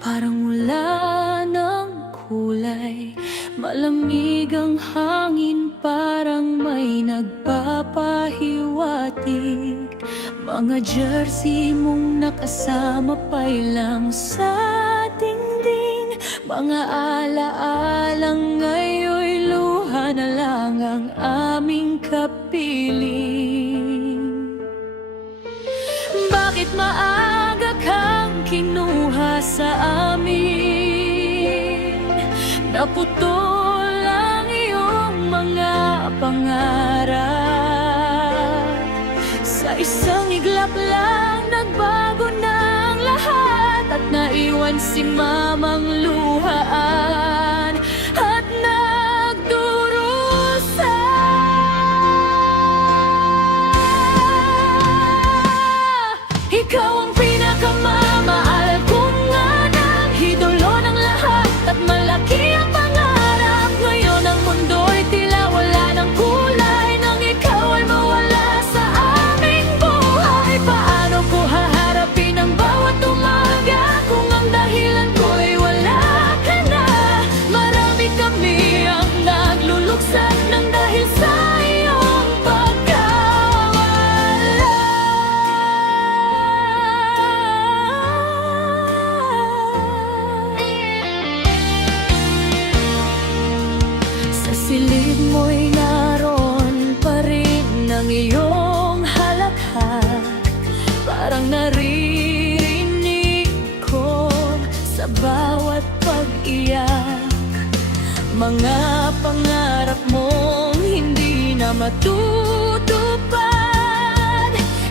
parang wala ng kulay. Malamig ang hangin, parang may nagpapahiwatig. Mga jersey mong nakasama pailang sa dingding. Mga alaalang ngayon'y luha na lang ang aming kapiling. Bakit maaga kang kinuha sa amin? Naputol ang iyong mga pangarap. Sa isang iglap lang nagbago na ang lahat, at naiwan si mamang luhaan at nagdurusa. Ikaw ang pinakamamahal kong anak, idolo ng lahat at malaki ang pangarap. Ngayon ang mundo'y tila wala ng kulay, nang ikaw ay mawala sa aming buhay. Paano ko haharapin ang bawat umaga kung ang dahilan ko'y wala ka na? Marami kami ang nagluluksan ng dahil sa iyong pagkawala. Sa silid mo'y naroon pa rin ang iyong halakhak. Parang naririnig ko sa bawat pag-iyak mga pangarap mong hindi na matutupad.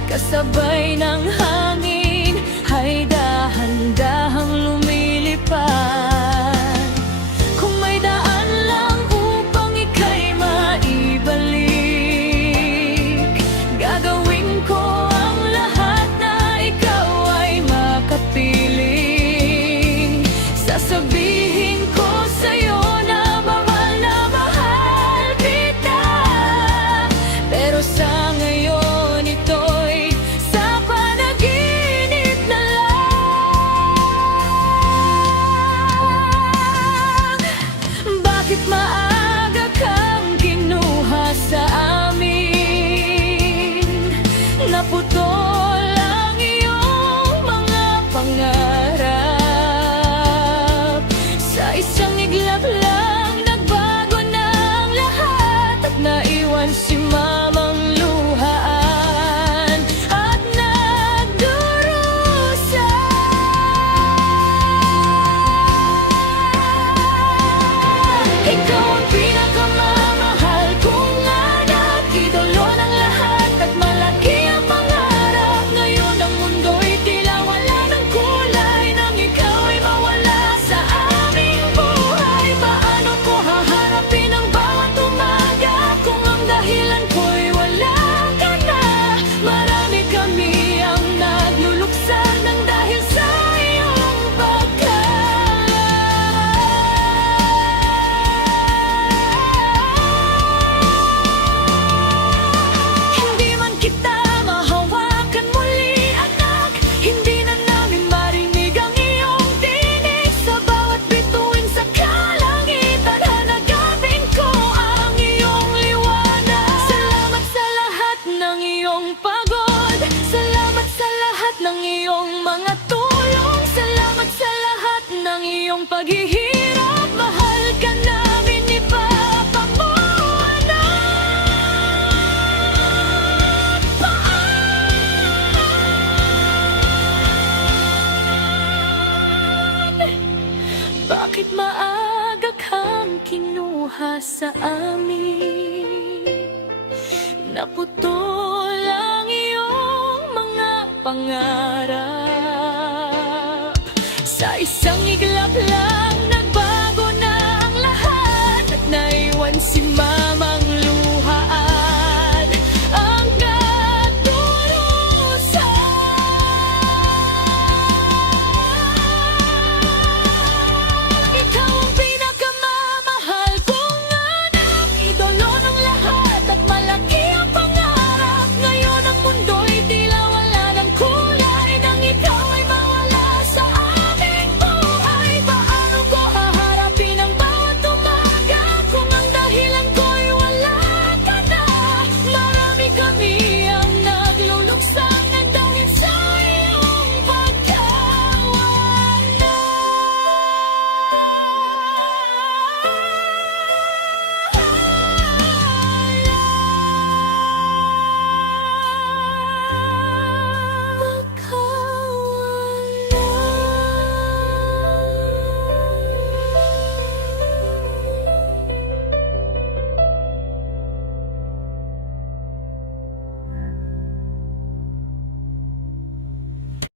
Kasabay ng hangin ay dahan-dahang lumilipad. Kung may daan lang upang ika'y maibalik, gagawin ko ang lahat na ikaw ay makapiling. Sasabihin ko sa'yo na mahal kita, pero sa ngayon ito'y sa panaginip na lang. Bakit maaga kang kinuha sa amin? Naputol ang iyong mga pangarap. Sa isang iglap lang nagbago na ang lahat, at naiwan si mamang luhaan at nagdurusa. Ikaw ang pinakamamahal kong anak, idolo ng lahat at malaki ang pangarap. Ngayon ang mundo'y tila wala ng kulay, nang ikaw ay mawala sa aming buhay. Paano ko haharapin ang bawat umaga kung ang dahilan ko'y wala ka na? Marami kami ang nagluluksan ng dahil sa iyong pagkawala. Hindi man kita mahawakan muli, anak, hindi na namin marinig ang iyong tinig. Sa bawat bituin sa kalangitan, hanagapin ko ang iyong liwanag. Salamat sa lahat ng iyong pagod, salamat sa lahat ng iyong mga tulong, salamat sa lahat ng iyong paghihirap. Mahal ka namin ni Papa mo, anak. Bakit maaga kang kinuha sa amin? Naputol ang iyong mga pangarap. Sa isang iglap lang nagbago na ang lahat, at naiwan si